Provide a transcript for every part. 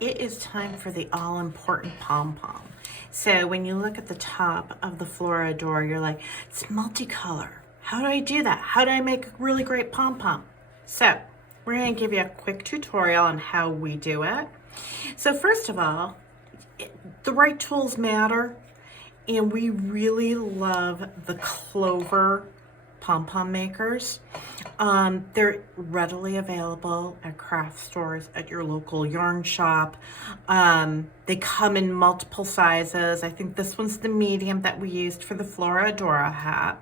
it is time for the all-important pom-pom. So when you look at the top of the FloraAdora, you're like, it's multicolor. How do I do that? How do I make a really great pom-pom? So we're going to give you a quick tutorial on how we do it. So first of all, the right tools matter, and we really love the Clover pom-pom makers. They're readily available at craft stores, at your local yarn shop. They come in multiple sizes. I think this one's the medium that we used for the FloraAdora hat.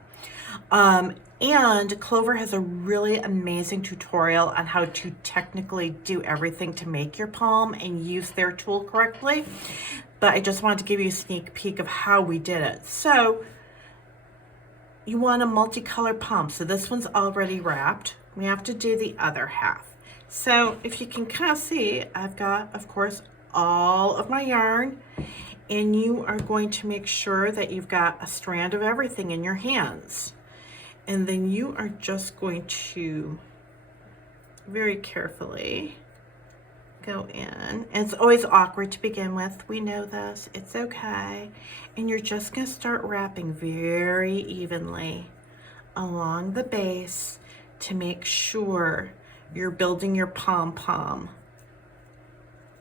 And Clover has a really amazing tutorial on how to technically do everything to make your palm and use their tool correctly. But I just wanted to give you a sneak peek of how we did it. So you want a multicolor palm. So this one's already wrapped. We have to do the other half. So if you can kind of see, I've got, of course, all of my yarn, and you are going to make sure that you've got a strand of everything in your hands. And then you are just going to very carefully go in. And it's always awkward to begin with. We know this. It's okay. And you're just going to start wrapping very evenly along the base to make sure you're building your pom-pom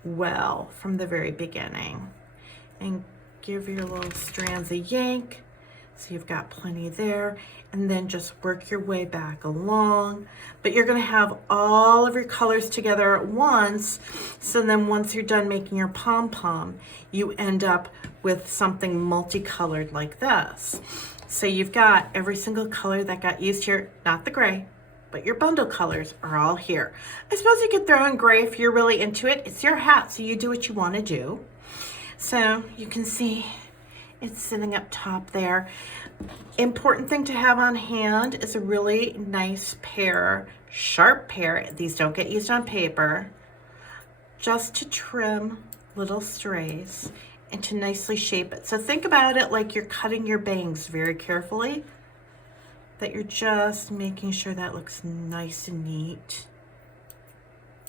well from the very beginning. And give your little strands a yank. So you've got plenty there, and then just work your way back along. But you're gonna have all of your colors together at once, so then once you're done making your pom-pom, you end up with something multicolored like this. So you've got every single color that got used here, not the gray, but your bundle colors are all here. I suppose you could throw in gray if you're really into it. It's your hat, so you do what you wanna do. So you can see it's sitting up top there. Important thing to have on hand is a really nice pair, sharp pair. These don't get used on paper. Just to trim little strays and to nicely shape it. So think about it like you're cutting your bangs very carefully, that you're just making sure that looks nice and neat.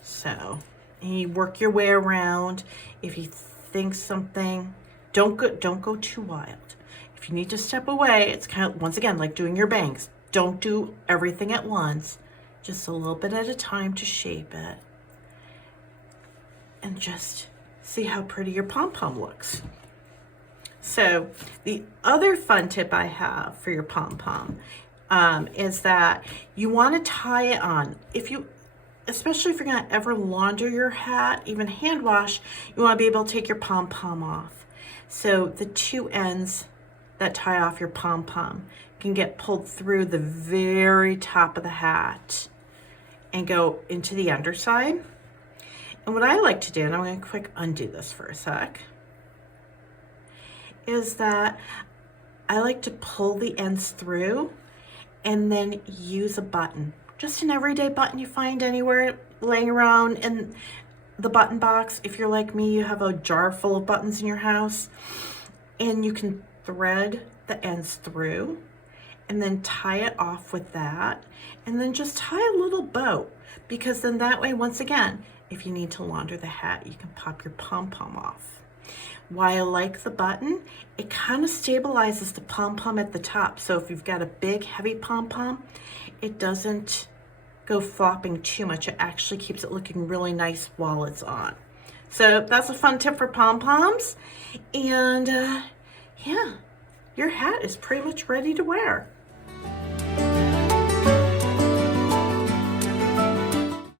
So, and you work your way around. If you think something, don't go too wild. If you need to step away, it's kind of, once again, like doing your bangs. Don't do everything at once. Just a little bit at a time to shape it. And just see how pretty your pom-pom looks. So the other fun tip I have for your pom-pom is that you want to tie it on. Especially if you're going to ever launder your hat, even hand wash, you want to be able to take your pom-pom off. So the two ends that tie off your pom-pom can get pulled through the very top of the hat and go into the underside. And what I like to do, and I'm going to quick undo this for a sec, is that I like to pull the ends through and then use a button. Just an everyday button you find anywhere laying around in the button box. If you're like me, you have a jar full of buttons in your house, and you can thread the ends through and then tie it off with that, and then just tie a little bow, because then that way, once again, if you need to launder the hat, you can pop your pom-pom off. Why I like the button, it kind of stabilizes the pom-pom at the top. So if you've got a big heavy pom-pom, it doesn't go flopping too much. It actually keeps it looking really nice while it's on. So that's a fun tip for pom-poms. And yeah, your hat is pretty much ready to wear.